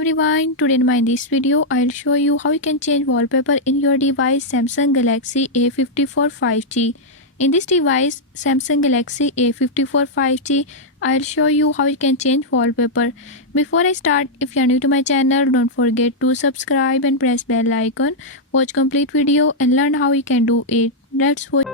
everyone, today in this video I'll show you how you can change wallpaper in your device Samsung Galaxy A54 5G. In this device Samsung Galaxy A54 5G, I'll show you how you can change wallpaper. Before I start, if you are new to my channel, don't forget to subscribe and press bell icon. Watch complete video and learn how you can do it. Let's watch.